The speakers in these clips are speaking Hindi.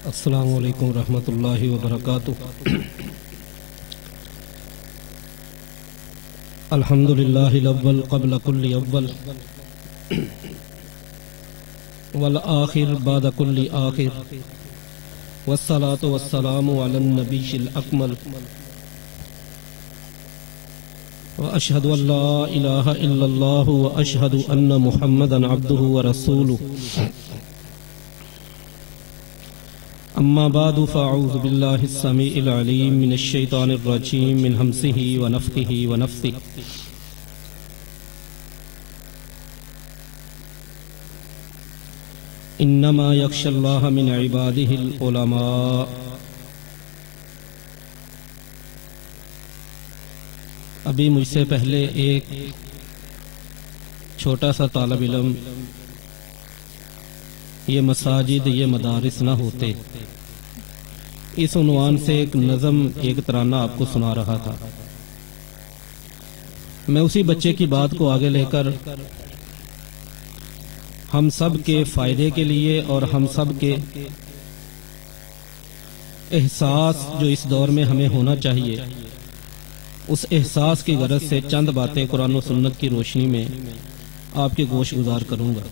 अस्सलामु अलैकुम रहमतुल्लाहि व बरकातुहू। अल्हम्दुलिल्लाहिल अव्वल क़ब्ल कुल्लि अव्वल वल आखिर बाद कुल्लि आखिर वस्सलातु वस्सलामु अलन नबिय्यिल अकमल व अशहदु अल्ला इलाहा इल्लल्लाहु व अशहदु अन्न मुहम्मदन अब्दुहु व रसूलुहु। अम्मा बादु फ़अऊज़ु बिल्लाहिस समीइल अलीम मिनश शैतानिर रजीम मिन हमज़िही व नफ़्ख़िही व नफ़्सिही। इन्नमा यख्शल्लाह मिन इबादिहिल उलमा। अभी मुझसे पहले एक छोटा सा तालिब इल्म ये मसाजिद ये मदारिस ना होते, इस उन्वान से एक नज़म एक तराना आपको सुना रहा था। मैं उसी बच्चे की बात को आगे लेकर हम सब के फायदे के लिए और हम सब के एहसास जो इस दौर में हमें होना चाहिए, उस एहसास की गरज से चंद बातें कुरान और सुन्नत की रोशनी में आपके गोश गुजार करूंगा।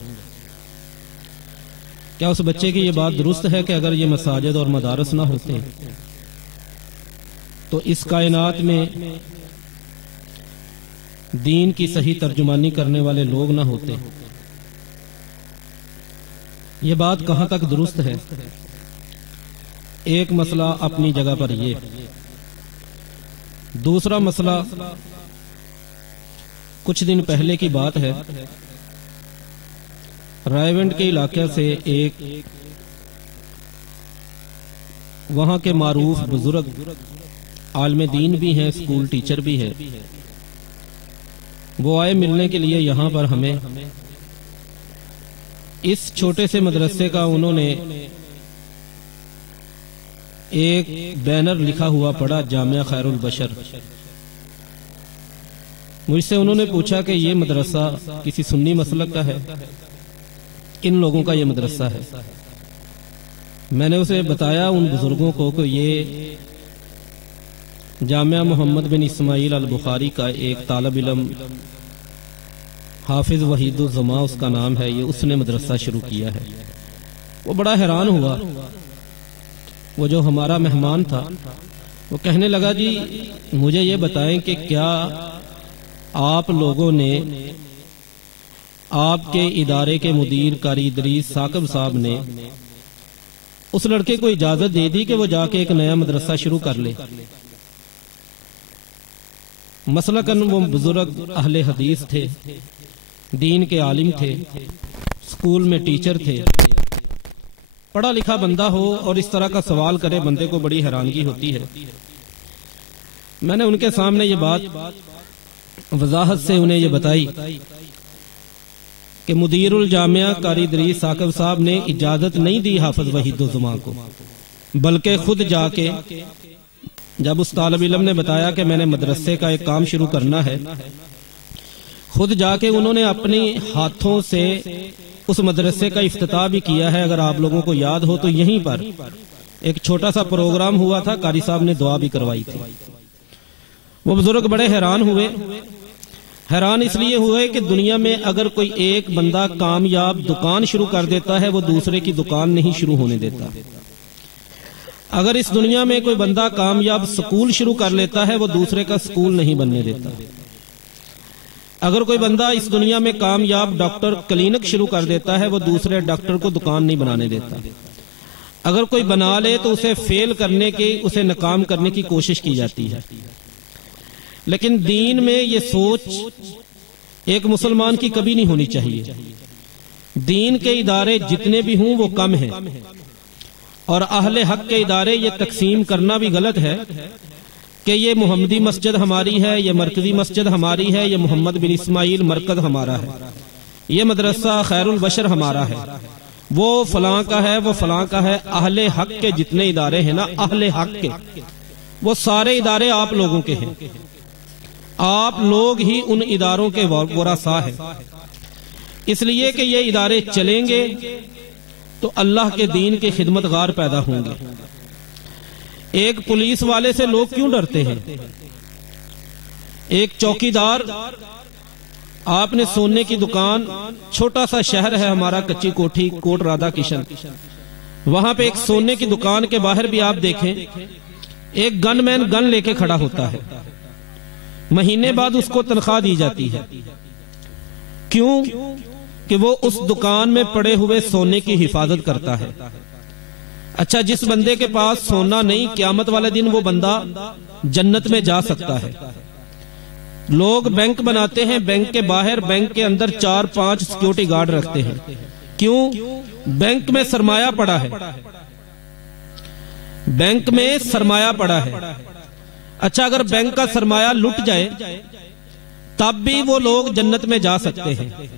क्या उस बच्चे की ये बात दुरुस्त है कि अगर ये मसाजिद और मदारस ना होते तो इस कायनात में दीन की सही तर्जुमानी करने वाले लोग ना होते? ये बात कहां तक दुरुस्त है? एक मसला अपनी जगह पर ये। दूसरा मसला, कुछ दिन पहले की बात है, रायवंड के इलाके से एक वहां के मारूफ बुजुर्ग आलिम दीन भी हैं, स्कूल टीचर भी है, वो आए मिलने के लिए यहाँ पर हमें। इस छोटे से मदरसे का उन्होंने एक बैनर लिखा हुआ पड़ा, जामिया खैरुल बशर। मुझसे उन्होंने पूछा कि ये मदरसा किसी सुन्नी मसलक का है, किन लोगों का ये मदरसा है? मैंने उसे बताया उन बुजुर्गों को कि ये जामिया मोहम्मद बिन इस्माइल अल बुखारी का एक तालिब इल्म हाफिज वहीदुज़्ज़मा उसका नाम है, ये उसने मदरसा शुरू किया है। वो बड़ा हैरान हुआ। वो जो हमारा मेहमान था वो कहने लगा, जी मुझे ये बताएं कि क्या आप लोगों ने आपके इदारे के मुदीर कारी इदरीस साकिब साहब ने उस लड़के को इजाजत दे दी कि वो जाके एक नया मदरसा शुरू कर ले? मसलकन वो बुजुर्ग अहले हदीस थे, दीन के आलिम थे, स्कूल में टीचर थे, पढ़ा लिखा बंदा हो और इस तरह का सवाल करे, बंदे को बड़ी हैरानगी होती है। मैंने उनके सामने ये बात वजाहत से उन्हें ये बताई कि मुदीरुल जामिया कारी इदरीस साकिब साहब ने इजाजत नहीं दी हाफिज वहीदुज़्ज़मा को, बल्कि खुद जाके जब उस तालिब इल्म ने बताया कि मैंने मदरसे का एक काम शुरू करना है, खुद जाके उन्होंने अपने हाथों से उस मदरसे का इफ्तिताह भी किया है। अगर आप लोगों को याद हो तो यहीं पर एक छोटा सा प्रोग्राम हुआ था, कारी साहब ने दुआ भी करवाई थी। वो बुजुर्ग बड़े हैरान हुए। हैरान इसलिए हुए कि दुनिया में अगर कोई एक बंदा कामयाब दुकान शुरू कर देता है, वो दूसरे की दुकान नहीं शुरू होने देता। अगर इस दुनिया में कोई बंदा कामयाब स्कूल शुरू कर लेता है, वो दूसरे का स्कूल नहीं बनने देता। अगर कोई बंदा इस दुनिया में कामयाब डॉक्टर क्लिनिक शुरू कर देता है, वो दूसरे डॉक्टर को दुकान नहीं बनाने देता। अगर कोई बना ले तो उसे फेल करने की, उसे नाकाम करने की कोशिश की जाती है। लेकिन दीन में ये सोच एक मुसलमान की कभी नहीं होनी चाहिए। दीन के इदारे जितने भी हों वो कम हैं, और अहले हक के इदारे ये तकसीम करना भी गलत है कि ये मोहम्मदी मस्जिद हमारी है, ये मरकजी मस्जिद हमारी है, ये मोहम्मद बिन इस्माइल मरकज हमारा है, ये मदरसा खैरुल बशर हमारा है, वो फलां का है, वो फलां का है। अहले हक के जितने इदारे हैं ना, अहले हक के, वो सारे इदारे आप लोगों के हैं। आप लोग ही उन इदारों के वरासा हैं। इसलिए कि ये इदारे चलेंगे तो अल्लाह के दीन के खिदमतगार पैदा होंगे। एक पुलिस वाले से लोग क्यों डरते हैं? एक चौकीदार, आपने सोने की दुकान, छोटा सा शहर है हमारा कच्ची कोठी, कोट राधा किशन, वहां पे एक सोने की दुकान के बाहर भी आप देखें एक गनमैन गन लेके खड़ा होता है। महीने बाद उसको तनख्वाह दी जाती है। क्यों? कि वो उस दुकान में पड़े हुए सोने की हिफाजत करता है। अच्छा, जिस बंदे के पास सोना नहीं, क़यामत वाले दिन वो बंदा जन्नत में जा सकता है। लोग बैंक बनाते हैं, बैंक के बाहर, बैंक के अंदर 4-5 सिक्योरिटी गार्ड रखते हैं। क्यों? बैंक में सरमाया पड़ा है, बैंक में सरमाया पड़ा है। अच्छा, अगर बैंक का सरमाया लुट जाए तब भी वो लोग जन्नत में जा सकते हैं।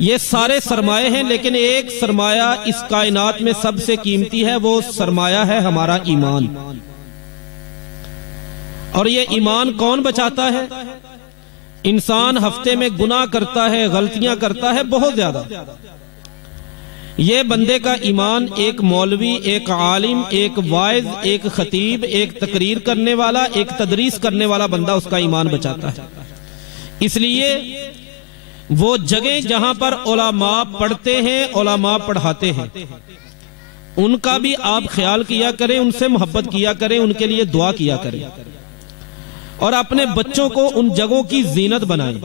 ये सारे सरमाए हैं, लेकिन एक सरमाया इस कायनात में सबसे कीमती है, वो सरमाया है हमारा ईमान। और ये ईमान कौन बचाता है? इंसान हफ्ते में गुनाह करता है, गलतियां करता है बहुत ज्यादा। ये बंदे का ईमान, एक मौलवी, एक आलिम, एक वाइज, एक खतीब, एक तकरीर करने वाला, एक तदरीस करने वाला बंदा, उसका ईमान बचाता है। इसलिए वो जगह जहां पर उलमा पढ़ते हैं, उलमा पढ़ाते हैं, उनका भी आप ख्याल किया करें, उनसे मोहब्बत किया करें, उनके लिए दुआ किया करें और अपने बच्चों को उन जगहों की जीनत बनाएं।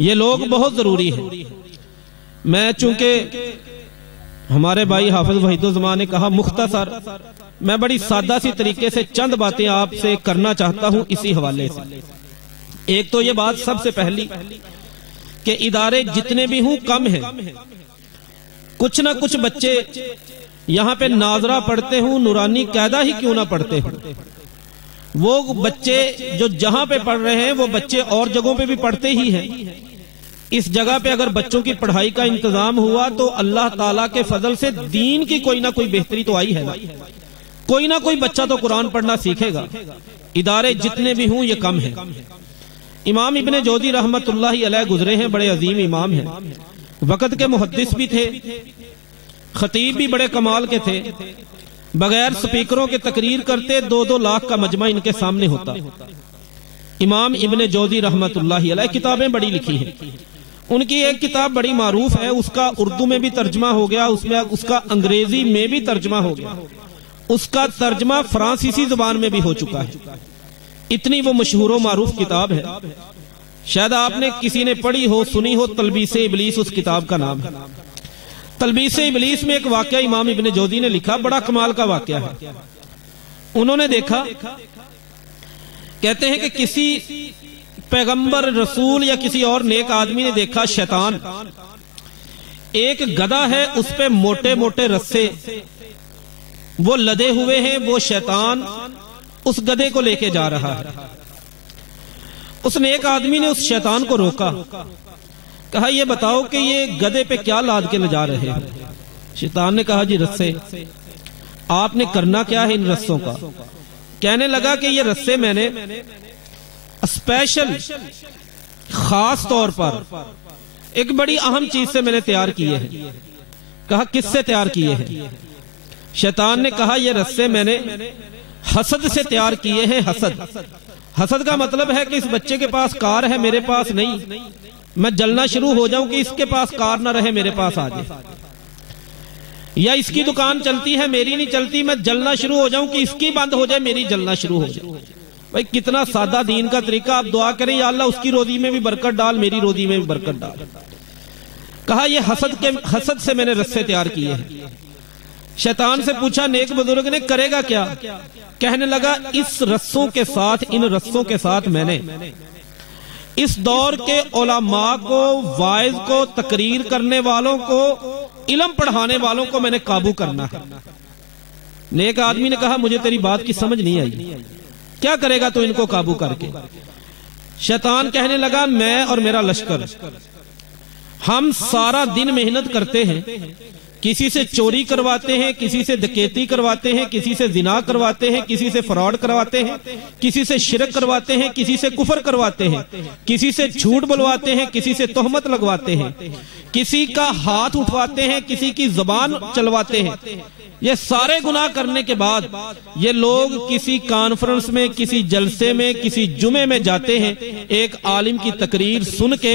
ये लोग बहुत जरूरी है। मैं चूंकि हमारे भाई हाफिज वहीदुज़्ज़मान ने कहा मुख्तसर, मैं बड़ी सादा सी तरीके से चंद बातें आपसे करना चाहता हूं इसी हवाले से। एक तो ये बात सबसे पहली कि इदारे जितने भी हूं कम हैं। कुछ ना कुछ बच्चे यहां पे नाजरा पढ़ते हूं, नूरानी कायदा ही क्यों ना पढ़ते हूं, वो बच्चे जो जहां पे पढ़ रहे हैं वो बच्चे और जगहों पे भी पढ़ते ही हैं। इस जगह पे अगर बच्चों की पढ़ाई का इंतजाम हुआ तो अल्लाह ताला के फजल से दीन की कोई ना कोई बेहतरी तो आई है ना कोई बच्चा तो कुरान पढ़ना सीखेगा। इदारे जितने भी हूं ये कम है। इमाम इब्ने जोजी रहमतुल्लाहि अलैह गुजरे हैं, बड़े अजीम इमाम हैं, वक़्त के मुहद्दिस भी थे, खतीब भी बड़े कमाल के थे। बगैर स्पीकरों के तकरीर करते, 2-2 लाख का मजमा इनके सामने होता। इमाम इब्ने जोजी रहमतुल्लाहि अलैह किताबें बड़ी लिखी हैं। उनकी एक किताब बड़ी मारूफ है, उसका उर्दू में भी तर्जमा हो गया, उसमें उसका अंग्रेजी में भी तर्जमा हो गया, उसका तर्जमा फ्रांसीसी जुबान में भी हो चुका है। इतनी वो मशहूर मारूफ किताब है, शायद आपने किसी ने पढ़ी हो, सुनी हो। तलबीसे इबलीस उस किताब का नाम है। तलबीसे इबलीस में एक वाकया इमाम इब्ने जोजी ने लिखा, बड़ा कमाल का वाकया है। उन्होंने देखा, कहते हैं कि किसी पैगंबर, रसूल या किसी और नेक आदमी ने देखा, शैतान एक गधा है, उस पे मोटे मोटे रस्से वो लदे हुए हैं, वो शैतान उस गधे को लेके जा रहा है। उस नेक आदमी ने उस शैतान को रोका, कहा ये बताओ कि ये गधे पे क्या लाद के ले जा रहे हैं? शैतान ने कहा जी रस्से। आपने करना क्या है इन रस्सों का? कहने लगा कि ये रस्से मैंने स्पेशल खास तौर पर एक बड़ी अहम चीज से मैंने तैयार किए हैं। कहा किससे तैयार किए हैं? शैतान ने कहा ये रस्से मैंने हसद से तैयार किए हैं। हसद का मतलब है कि इस बच्चे के पास कार है, मेरे पास नहीं, मैं जलना शुरू हो जाऊं कि इसके पास कार ना रहे, मेरे पास आ जाए, या इसकी दुकान चलती है, मेरी नहीं चलती, मैं जलना शुरू हो जाऊं कि इसकी बंद हो जाए, मेरी जलना शुरू हो जाए। भाई कितना सादा दीन का तरीका। आप दुआ करें या अल्लाह उसकी रोजी में भी बरकत डाल, मेरी रोजी में भी बरकत डाल। कहा ये हसद से मैंने रस्से तैयार किए हैं। शैतान से पूछा नेक बुजुर्ग ने, करेगा क्या? कहने लगा इस रस्सों के साथ, इन रस्सों के साथ मैंने इस दौर के उलमा को, वाइज को, तकरीर करने वालों को, इल्म पढ़ाने वालों को मैंने काबू करना है। नेक आदमी ने कहा मुझे तेरी बात की समझ नहीं आई, क्या करेगा तो इनको काबू करके? शैतान कहने लगा मैं और मेरा लश्कर हम सारा दिन मेहनत करते हैं, किसी से चोरी करवाते हैं, किसी से डकैती करवाते हैं, किसी से जिना करवाते हैं, किसी से फ्रॉड करवाते हैं, किसी से शिरक करवाते हैं, किसी से कुफर करवाते हैं, किसी से झूठ बुलवाते हैं, किसी से तोहमत लगवाते हैं, किसी का हाथ उठवाते हैं, किसी की जुबान चलवाते हैं। ये सारे गुनाह करने के बाद ये लोग किसी कॉन्फ्रेंस में, किसी जलसे में, किसी जुमे में जाते हैं, एक आलिम की तकरीर सुन के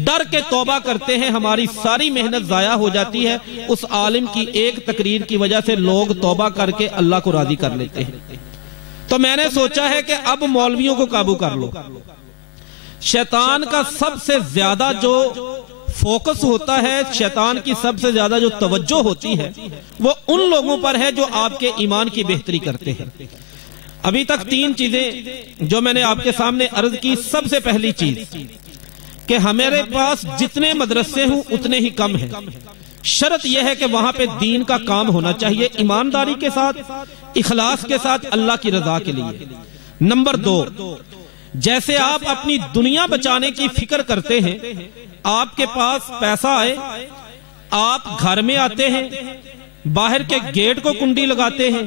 डर के तौबा करते हैं, हमारी सारी मेहनत जाया हो जाती है। उस आलिम की एक तकरीर की वजह से लोग तौबा करके अल्लाह को राजी कर लेते हैं। तो मैंने सोचा है कि अब मौलवियों को काबू कर लो। शैतान का सबसे ज्यादा जो फोकस होता है, शैतान की सबसे ज्यादा जो तवज्जो होती है, वो उन लोगों पर है जो आपके ईमान की बेहतरी करते हैं। अभी तक 3 चीजें जो मैंने आपके सामने अर्ज की। सबसे पहली चीज कि हमारे पास जितने मदरसे हों उतने ही कम हैं। शर्त यह है कि वहां पे दीन का काम होना चाहिए, ईमानदारी के साथ, इखलास के साथ, अल्लाह की रजा के लिए। नंबर 2, जैसे आप अपनी दुनिया बचाने की फिक्र करते हैं, आपके पास पैसा आए, आप घर में आते हैं, बाहर के गेट को कुंडी लगाते हैं,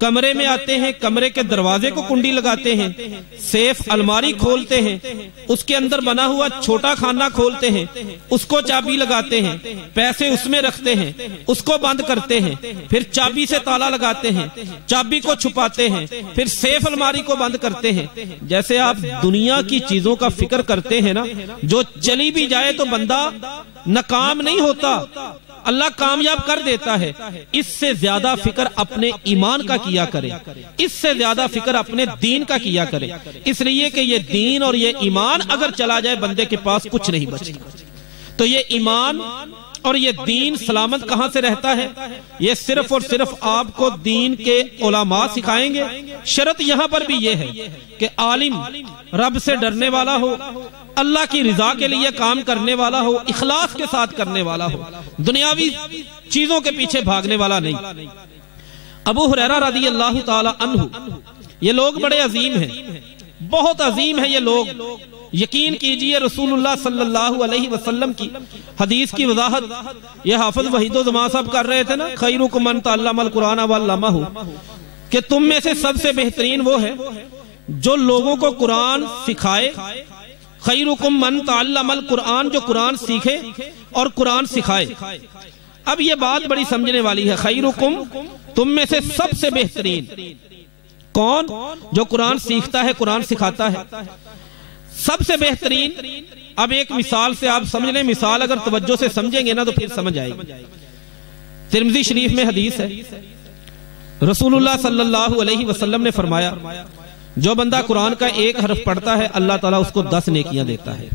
कमरे में आते हैं, कमरे के दरवाजे को कुंडी लगाते हैं, सेफ अलमारी खोलते हैं, उसके अंदर बना हुआ छोटा खाना खोलते हैं, उसको चाबी लगाते हैं, पैसे उसमें रखते हैं, उसको बंद करते हैं, फिर चाबी से ताला लगाते हैं, चाबी को छुपाते हैं, फिर सेफ अलमारी को बंद करते हैं। जैसे आप दुनिया की चीजों का फिक्र करते हैं ना, जो चली भी जाए तो बंदा नाकाम नहीं होता, अल्लाह कामयाब कर देता है। इससे ज्यादा फिक्र अपने ईमान का किया करे, इससे ज्यादा फिक्र अपने दीन का किया करे, इसलिए कि ये दीन और ये ईमान अगर चला जाए बंदे के पास कुछ नहीं बचेगा। तो ये ईमान और ये दीन सलामत कहां से रहता है? ये सिर्फ और सिर्फ आपको दीन के उलमा सिखाएंगे। शर्त यहां पर भी ये है कि आलिम रब से डरने वाला हो, अल्लाह की रिजा के लिए काम करने वाला हो, इखलास के साथ करने वाला हो, दुनियावी चीजों के पीछे भागने वाला नहीं। अबू हुरैरा रज़ी अल्लाह ताला अन्हु, ये लोग बड़े अजीम हैं, बहुत अजीम है ये लोग। यकीन कीजिए रसूलुल्लाह सल्लल्लाहु अलैहि वसल्लम की हदीस की वजाहत ये हाफिज वहीदुज़्ज़मान साहब कर रहे थे ना, खैरुकुम मन तअल्लमल कुरान व अल्लमहु, कि तुम में से सबसे बेहतरीन वो है जो लोगों को कुरान सिखाए। खैरुकुम मन तअल्लमल कुरान, जो कुरान सीखे और कुरान सिखाए। अब ये बात बड़ी समझने वाली है। खैरुकुम, तुम में से सबसे बेहतरीन कौन? जो कुरान सीखता है, कुरान सिखाता है, सबसे बेहतरीन। अब एक मिसाल से आप समझ लें, मिसाल अगर तवज्जो से समझेंगे ना तो फिर समझ आएगी। तिरमिज़ी शरीफ में हदीस है, रसूलुल्लाह सल्लल्लाहु अलैहि वसल्लम ने फरमाया, जो बंदा कुरान का एक हरफ पढ़ता है अल्लाह ताला उसको 10 नेकियां देता है।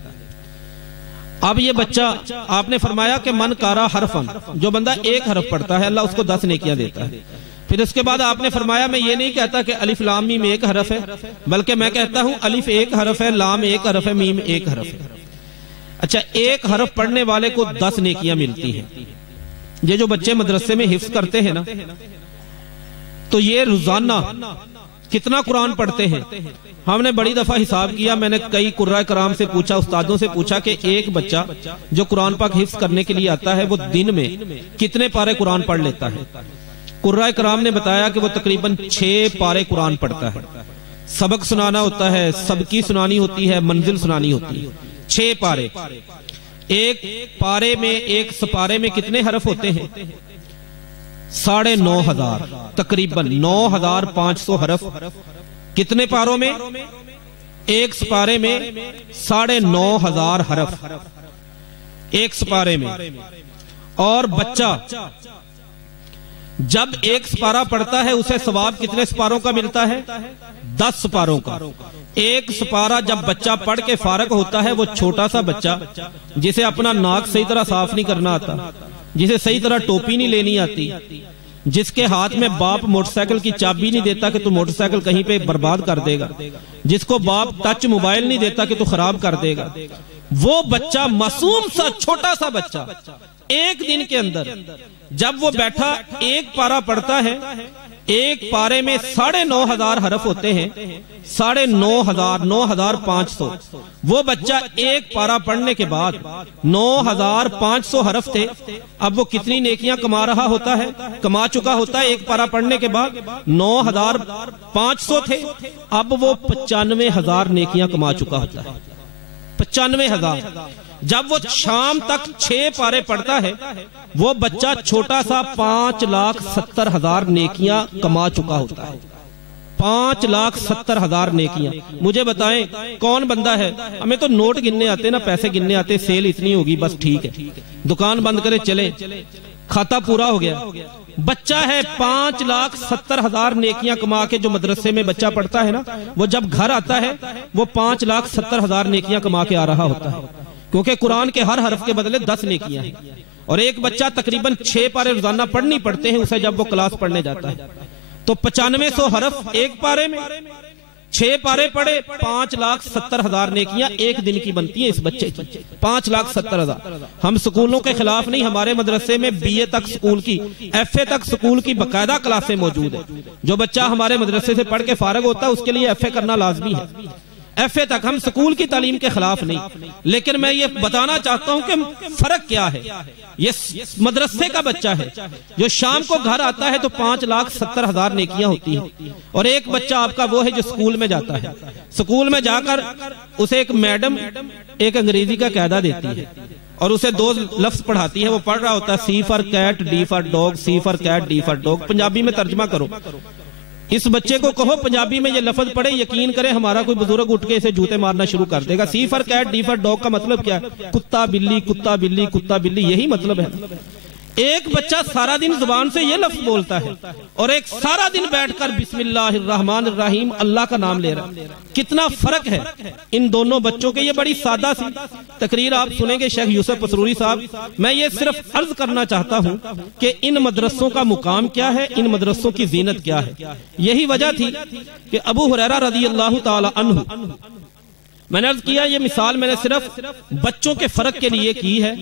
अब ये बच्चा, आपने फरमाया कि मन कारा हरफन, जो बंदा एक हरफ पढ़ता है अल्लाह उसको 10 नेकियां देता है। फिर उसके बाद आपने फरमाया, मैं ये नहीं कहता कि अलिफ लाम मीम एक हरफ है, बल्कि मैं कहता हूं अलिफ एक हरफ है, लाम एक हरफ है, मीम एक हरफ है। अच्छा, एक हरफ पढ़ने वाले को 10 नेकियां मिलती हैं। ये जो बच्चे मदरसे में हिफ्ज करते हैं ना, तो ये रोजाना कितना कुरान पढ़ते हैं? हमने बड़ी दफा हिसाब किया, मैंने कई कुर्रा कराम से पूछा, उस्तादों से पूछा कि एक बच्चा जो कुरान पाक हिफ्ज करने के लिए आता है वो दिन में कितने पारे कुरान पढ़ लेता है? कुर्रा कराम ने बताया कि वो तकरीबन 6 पारे कुरान पढ़ता है। सबक सुनाना होता है, सबकी सुनानी होती है, मंजिल सुनानी होती है। 6 पारे। एक पारे में, एक सपारे में कितने हरफ होते हैं? 9,500, तकरीबन 9,500 हरफ। कितने पारों में? एक सपारे में 9,500 हरफ एक सपारे में। और बच्चा जब एक सपारा पढ़ता है उसे सवाब कितने सपारों का मिलता है? 10 सपारों का। एक सपारा जब बच्चा पढ़ के फारग होता है, वो छोटा सा बच्चा जिसे अपना नाक सही तरह साफ नहीं करना आता, जिसे सही तरह टोपी नहीं लेनी आती, जिसके हाथ में बाप मोटरसाइकिल की चाबी नहीं देता कि तू मोटरसाइकिल कहीं पे बर्बाद कर देगा, जिसको बाप टच मोबाइल नहीं देता कि तू खराब कर देगा, वो बच्चा, मासूम सा छोटा सा बच्चा, एक दिन के अंदर जब वो बैठा एक पारा पढ़ता है, एक पारे में 9,500 हरफ होते हैं, 9,500, 9,500। वो बच्चा एक पारा पढ़ने के बाद 9,500 हरफ थे, अब वो कितनी नेकियां कमा रहा होता है, कमा चुका होता है। एक पारा पढ़ने के बाद 9,500 थे, अब वो 95,000 नेकियां कमा चुका होता है। 95,000। जब वो शाम तक 6 पारे पढ़ता है, वो बच्चा छोटा सा 5,70,000 नेकियां कमा चुका होता है। 5,70,000 नेकियां। मुझे बताएं कौन बंदा है, हमें तो नोट गिनने आते ना, पैसे गिनने आते, सेल इतनी होगी बस ठीक है, दुकान बंद करे चले, खाता पूरा हो गया। बच्चा है 5,70,000 नेकियां कमा के, जो मदरसे में बच्चा पढ़ता है ना, वो जब घर आता है वो 5,70,000 नेकियां कमा के आ रहा होता है, क्योंकि कुरान के हर हरफ के बदले 10 नेकियां हैं। और एक बच्चा तकरीबन 6 पारे रोजाना पढ़नी पड़ते हैं उसे, जब वो क्लास पढ़ने जाता है। तो 9500 हरफ एक पारे में, 6 पारे पढ़े, 5,70,000 नेकियां एक दिन की बनती है इस बच्चे की। 5,70,000। हम स्कूलों के खिलाफ नहीं, हमारे मदरसे में BA तक स्कूल की, FA तक स्कूल की बकायदा क्लासें मौजूद है। जो बच्चा हमारे मदरसे से पढ़ के फारग होता है उसके लिए FA करना लाजमी है। FA तक हम स्कूल की तालीम के खिलाफ नहीं, लेकिन मैं ये बताना चाहता हूं कि फर्क क्या है। ये मदरसे का बच्चा है जो शाम को घर आता है तो 5,70,000 नेकियां होती हैं, और एक बच्चा आपका वो है जो स्कूल में जाता है। स्कूल में जाकर उसे एक मैडम एक अंग्रेजी का कायदा देती है और उसे 2 लफ्ज पढ़ाती है। वो पढ़ रहा होता है C for cat, D for dog, C for cat, D for dog. Punjabi में तर्जमा करो। इस बच्चे को कहो पंजाबी में ये लफ्ज पढ़े, यकीन करें हमारा कोई बुजुर्ग उठ के इसे जूते मारना शुरू कर देगा। C for cat, D for dog का मतलब क्या है? कुत्ता बिल्ली, कुत्ता बिल्ली, कुत्ता बिल्ली, यही मतलब है। एक बच्चा सारा दिन जुबान से ये लफ्ज बोलता है और एक सारा दिन बैठकर बिस्मिल्लाहिर्रहमानिर्रहीम अल्लाह का नाम ले रहा है। कितना फर्क है इन दोनों बच्चों के। ये बड़ी सादा सी तकरीर आप सुनेंगे शेख यूसुफ पसरूरी साहब। मैं ये सिर्फ अर्ज करना चाहता हूं कि इन मदरसों का मुकाम क्या है, इन मदरसों की जीनत क्या है। यही वजह थी कि अबू हुरैरा रज़ी अल्लाह ताला अन्हु, मैंने अर्ज किया ये मिसाल मैंने सिर्फ बच्चों के फर्क के लिए की है।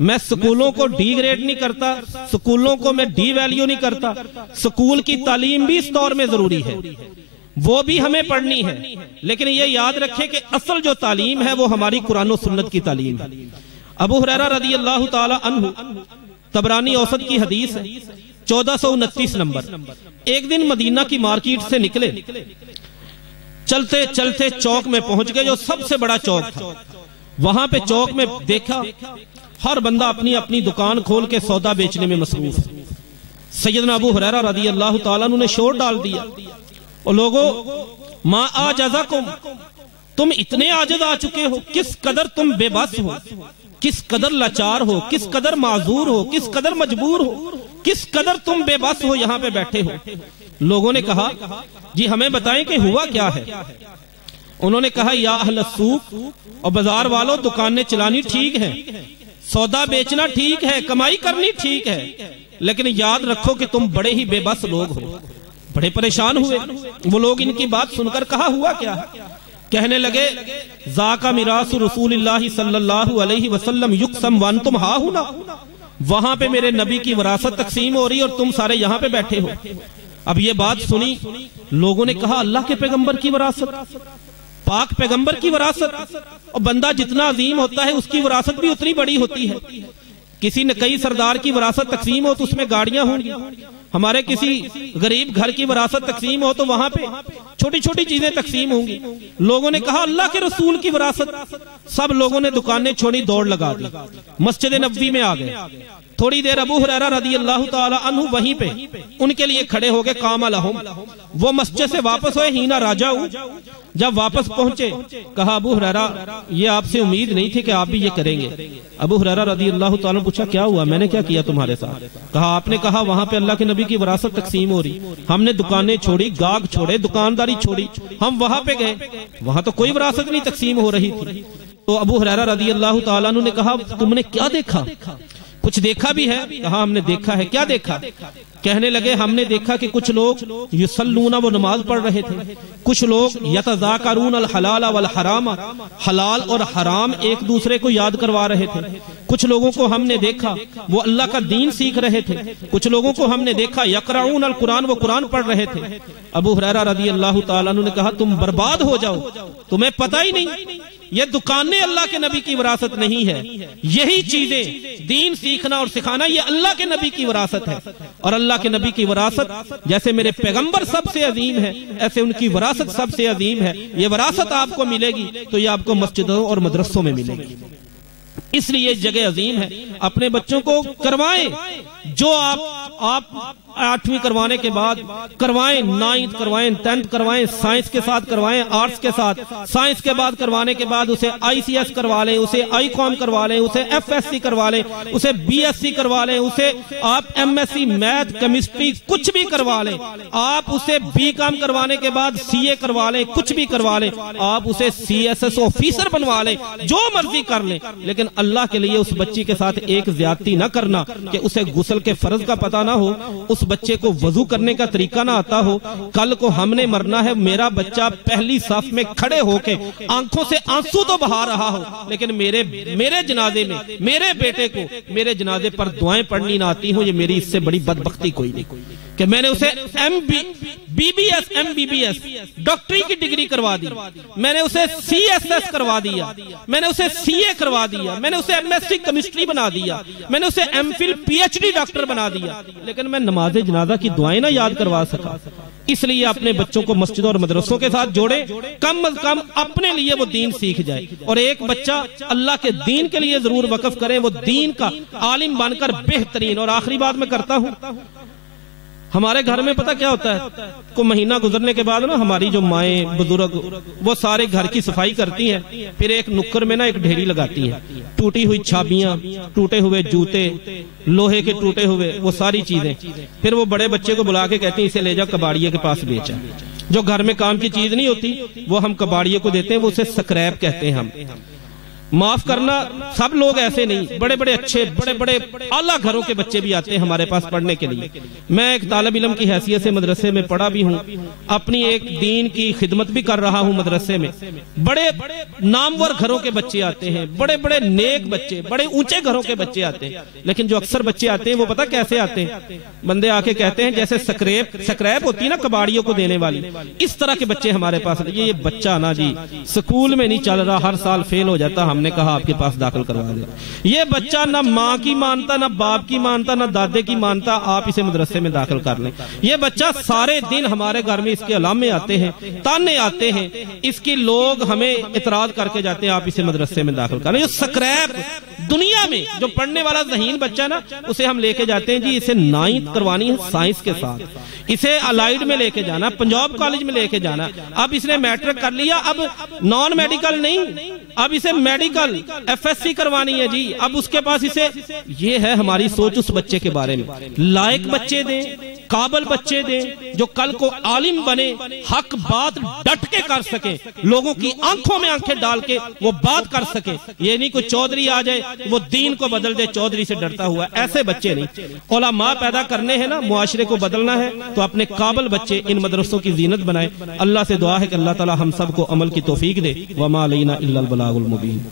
मैं स्कूलों को डी ग्रेड नहीं करता, स्कूलों को मैं डी वैल्यू नहीं करता। स्कूल की तालीम भी इस दौर में जरूरी है, वो भी हमें पढ़नी है, लेकिन ये याद रखें कि असल जो तालीम है वो हमारी कुरान और सुन्नत की तालीम है। अबू हुरैरा रज़ी अल्लाह ताला अन्हु, तबरानी औसत की हदीस है, 1429 नंबर। एक दिन मदीना की मार्केट से निकले, चलते चलते चौक में पहुंच गए जो सबसे बड़ा चौक था। वहां पे चौक में देखा हर बंदा अपनी अपनी दुकान खोल के सौदा बेचने में मसरूफ है। सैयदना अबू हुरैरा रज़ी अल्लाह ताला अन्हु ने शोर डाल दिया, और लोगों मा आजज़कुम, तुम इतने आजिज आ चुके हो, किस कदर तुम बेबस हो, किस कदर लाचार हो, किस कदर माजूर हो, किस कदर मजबूर हो, किस कदर तुम बेबस हो, यहाँ पे बैठे हो। लोगों ने कहा जी हमें बताएं कि हुआ क्या है। उन्होंने कहा या अहल सूक, और बाजार वालों दुकानें चलानी ठीक है, सौदा बेचना ठीक है, कमाई करनी ठीक है, लेकिन याद रखो कि तुम बड़े ही बेबस लोग हो। बड़े परेशान हुए वो लोग इनकी बात सुनकर। कहा हुआ क्या? कहने लगे ज़ाका मिरासु रसूलिल्लाहि सल्लल्लाहु अलैहि वसल्लम युक़सम व अंतुम हाहुना, वहां पे मेरे नबी की विरासत तकसीम हो रही और तुम सारे यहाँ पे बैठे हो। अब ये बात सुनी लोगों ने कहा अल्लाह के पैगंबर की विरासत, पाक पैगंबर की विरासत, और बंदा जितना अजीम होता है उसकी विरासत भी उतनी बड़ी होती है। किसी ने कई सरदार की विरासत तकसीम हो तो उसमें गाड़ियां होंगी, हमारे किसी गरीब घर की विरासत तकसीम हो तो वहां पे छोटी छोटी चीजें तकसीम होंगी। लोगों ने कहा अल्लाह के रसूल की विरासत। सब लोगों ने दुकानें छोड़ी, दौड़ लगा दी, मस्जिद नबवी में आ गए। थोड़ी देर अबू हुरैरा रज़ी अल्लाह ताला अन्हु वहीं पे उनके लिए खड़े हो गए। काम अलहुम, वो मस्जिद से वापस हुए, हीना राजाऊ, जब वापस पहुंचे कहा अबू हुरैरा ये आपसे उम्मीद नहीं थी कि आप भी ये करेंगे। अबू हुरैरा रज़ी अल्लाह ताला पूछा क्या हुआ, मैंने क्या किया तुम्हारे साथ? कहा आपने कहा वहां पे अल्लाह के नबी की विरासत तकसीम हो रही, हमने दुकानें छोड़ी, गाग छोड़े, दुकानदारी छोड़ी, हम वहां पे गए, वहां तो कोई विरासत नहीं तकसीम हो रही थी। तो अबू हुरैरा रज़ी अल्लाह ताला अन्हु ने कहा तुमने क्या देखा? कुछ देखा भी है? कहा हमने देखा है। क्या देखा? कहने लगे हमने देखा कि कुछ लोग युसल्लूना, वो नमाज पढ़ रहे थे, कुछ लोग यतज़ाकरून अल हलाल वल हराम, हलाल और हराम एक दूसरे को याद करवा रहे थे, कुछ लोगों को हमने देखा वो अल्लाह का दीन सीख रहे थे, कुछ लोगों को हमने देखा यक़राऊन अल कुरान, वो कुरान पढ़ रहे थे। अबू हुरैरा रज़ी अल्लाह ताला अन्हु ने कहा तुम बर्बाद हो जाओ, तुम्हें पता ही नहीं, ये दुकानें अल्लाह के नबी की विरासत नहीं है, यही चीजें दीन सीखना और सिखाना ये अल्लाह के नबी की विरासत है। और अल्लाह के नबी की विरासत जैसे मेरे पैगंबर सबसे अजीम है, ऐसे उनकी विरासत सबसे अजीम है। ये विरासत आपको मिलेगी तो ये आपको मस्जिदों और मदरसों में मिलेगी। इसलिए जगह अजीम है। अपने बच्चों को करवाएं, जो आप 8वीं करवाने के बाद करवाएं, 9th करवाएं, 10th करवाएं, साइंस के साथ करवाएं, आर्ट्स के साथ, साइंस के बाद करवाने के बाद उसे ICS करवा लें, उसे ICOM करवा लें, उसे FSC करवा लें, उसे BSc करवा लें, उसे आप MSc मैथ केमिस्ट्री कुछ भी करवा लें, आप उसे BCom करवाने के बाद CA करवा लें, कुछ भी करवा लें, आप उसे CSS ऑफिसर बनवा लें, जो मर्जी कर लें, लेकिन अल्लाह के लिए उस बच्ची के साथ एक ज्यादती ना करना कि उसे गुस्ल के फर्ज का पता ना हो, उस बच्चे को वजू करने का तरीका ना आता हो। कल को हमने मरना है, मेरा बच्चा पहली साफ में खड़े होके आंखों से आंसू तो बहा रहा हो, लेकिन मेरे जनाजे में मेरे बेटे को मेरे जनाजे पर दुआएं पढ़नी ना आती हो, ये मेरी इससे बड़ी बदबख्ती कोई नहीं कि मैंने उसे BBS MBBS डॉक्टरी की डिग्री करवा दी, मैंने उसे CSS करवा दिया, मैंने उसे CA करवा दिया, मैंने उसे MSc केमिस्ट्री बना दिया, मैंने उसे MPhil PhD डॉक्टर बना दिया, लेकिन मैं नमाज जनाजा की दुआएं ना याद करवा सका। इसलिए अपने बच्चों को मस्जिदों और मदरसों के साथ जोड़े, कम अज कम अपने लिए वो दीन सीख जाए, और एक बच्चा अल्लाह के दीन के लिए जरूर वक्फ करे, वो दीन का आलिम बनकर बेहतरीन। और आखिरी बात मैं करता हूं, हमारे घर में पता क्या होता है, को महीना गुजरने के बाद ना हमारी जो माएं बुजुर्ग वो सारे घर की सफाई करती हैं, फिर एक नुक्कड़ में ना एक ढेरी लगाती हैं, टूटी हुई छाबियां, टूटे हुए जूते, लोहे के टूटे हुए वो सारी चीजें, फिर वो बड़े बच्चे को बुला के कहती हैं इसे ले जाओ कबाड़िए के पास बेचा। जो घर में काम की चीज नहीं होती वो हम कबाड़िए को देते हैं, वो उसे स्क्रैप कहते हैं। हम माफ करना, सब लोग ऐसे नहीं, बड़े बड़े अच्छे बड़े बड़े आला घरों के बच्चे भी आते हैं हमारे पास पढ़ने के लिए। मैं एक तालिब इल्म की हैसियत से मदरसे में पढ़ा भी हूँ, अपनी एक दीन की खिदमत भी कर रहा हूँ मदरसे में। बड़े नामवर घरों के बच्चे आते हैं, बड़े बड़े नेक बच्चे, बड़े ऊंचे घरों के बच्चे आते हैं, लेकिन जो अक्सर बच्चे आते हैं वो पता कैसे आते हैं, बंदे आके कहते हैं जैसे स्क्रैप होती है ना कबाड़ियों को देने वाली, इस तरह के बच्चे हमारे पास। ये बच्चा ना जी स्कूल में नहीं चल रहा, हर साल फेल हो जाता, हमने कहा आपके पास दाखिल करवा दे। ये बच्चा ना माँ की मानता, ना बाप की मानता, ना दादे की मानता, आप इसे मदरसे में दाखिल कर लें। ये बच्चा सारे दिन हमारे घर में इसके अलामे आते हैं, ताने आते हैं, इसकी लोग हमें इतराज करके जाते हैं, आप इसे मदरसे में दाखिल करें। जो स्क्रैप दुनिया में जो पढ़ने वाला ज़हीन बच्चा ना, उसे हम लेके जाते हैं जी इसे 9th करवानी है साइंस के साथ, इसे अलाइड में लेके जाना, पंजाब कॉलेज में लेके जाना। अब इसने मैट्रिक कर लिया, अब नॉन मेडिकल नहीं, अब इसे मेडिकल FSC करवानी है जी। अब उसके पास इसे, ये है हमारी सोच उस बच्चे के बारे में। लायक बच्चे दें, काबिल बच्चे दें, जो कल को आलिम बने, हक बात डट के कर सके, लोगों की आंखों में आंखें डाल के वो बात कर सके। ये नहीं कोई चौधरी आ जाए वो दीन को बदल दे चौधरी से डरता हुआ, ऐसे बच्चे नहीं। उलमा पैदा करने हैं ना, मुआशरे को बदलना है, तो अपने काबिल बच्चे इन मदरसों की जीनत बनाए। अल्लाह से दुआ है कि अल्लाह ताला हम सबको अमल की तौफीक दे। वमा अलैना इल्लल बलागुल मुबीन।